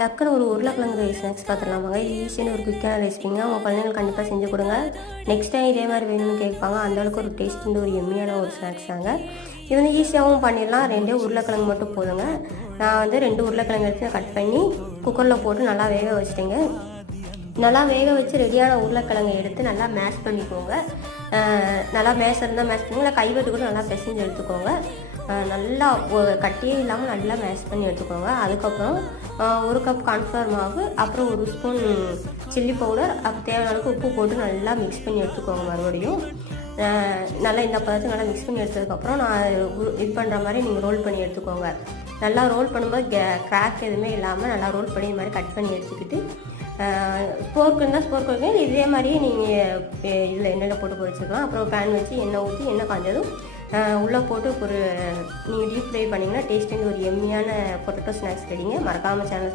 டக்குன்னு ஒரு உருளைக்கிழங்கு ஸ்நாக்ஸ் பார்த்துடலாமாங்க. ஈஸியான ஒரு குயிக்கான ரெசிபிங்க. உங்கள் குழந்தைங்களுக்கு கண்டிப்பாக செஞ்சு கொடுங்க. நெக்ஸ்ட் டைம் இதே மாதிரி வேணும்னு கேட்பாங்க. அந்தளவுக்கு ஒரு டேஸ்ட் ஒரு எம்மியான ஒரு ஸ்நாக்ஸ் தாங்க. இது வந்து ஈஸியாகவும் பண்ணிடலாம். 2 உருளைக்கிழங்கு மட்டும் போதுங்க. நான் வந்து 2 உருளைக்கிழங்கு எடுத்து கட் பண்ணி குக்கரில் போட்டு நல்லா வேக வச்சிட்டேங்க. நல்லா வேக வச்சு ரெடியான உருளைக்கிழங்கை எடுத்து நல்லா மேஷ் பண்ணிக்கோங்க. நல்லா மேஷ் இருந்தால் மேஷ் பண்ணி, இல்லை கைவட்டு கூட நல்லா பிசைஞ்சு எடுத்துக்கோங்க. நல்லா கட்டியே இல்லாமல் நல்லா மேஷ் பண்ணி எடுத்துக்கோங்க. அதுக்கப்புறம் 1 கப் கார்ன்ஃப்ளவர் மாவு, அப்புறம் 1 ஸ்பூன் சில்லி பவுடர், அப்புறம் தேவையான அளவுக்கு உப்பு போட்டு நல்லா மிக்ஸ் பண்ணி எடுத்துக்கோங்க. மறுபடியும் நல்லா இந்த பதத்தை நல்லா மிக்ஸ் பண்ணி எடுத்ததுக்கப்புறம் நான் இது பண்ணுற மாதிரி நீங்கள் ரோல் பண்ணி எடுத்துக்கோங்க. நல்லா ரோல் பண்ணும்போது கிராக் எதுவுமே இல்லாமல் நல்லா ரோல் பண்ணி இது மாதிரி கட் பண்ணி எடுத்துக்கிட்டு, ஸ்போர்க் இருந்தால் ஸ்போர்க் வைக்க, இதே மாதிரியே நீங்கள் இதில் எண்ணெயில் போட்டு பொரிச்சுக்கலாம். அப்புறம் பேன் வச்சு எண்ணெய் ஊற்றி எண்ணெய் காஞ்சதும் உள்ளே போட்டு நீங்கள் டீப் ஃப்ரை பண்ணிங்கன்னா டேஸ்ட்டு ஒரு எம்மியான பொட்டேட்டோ ஸ்நாக்ஸ் ரெடிங்க. மறக்காமல் சேனல்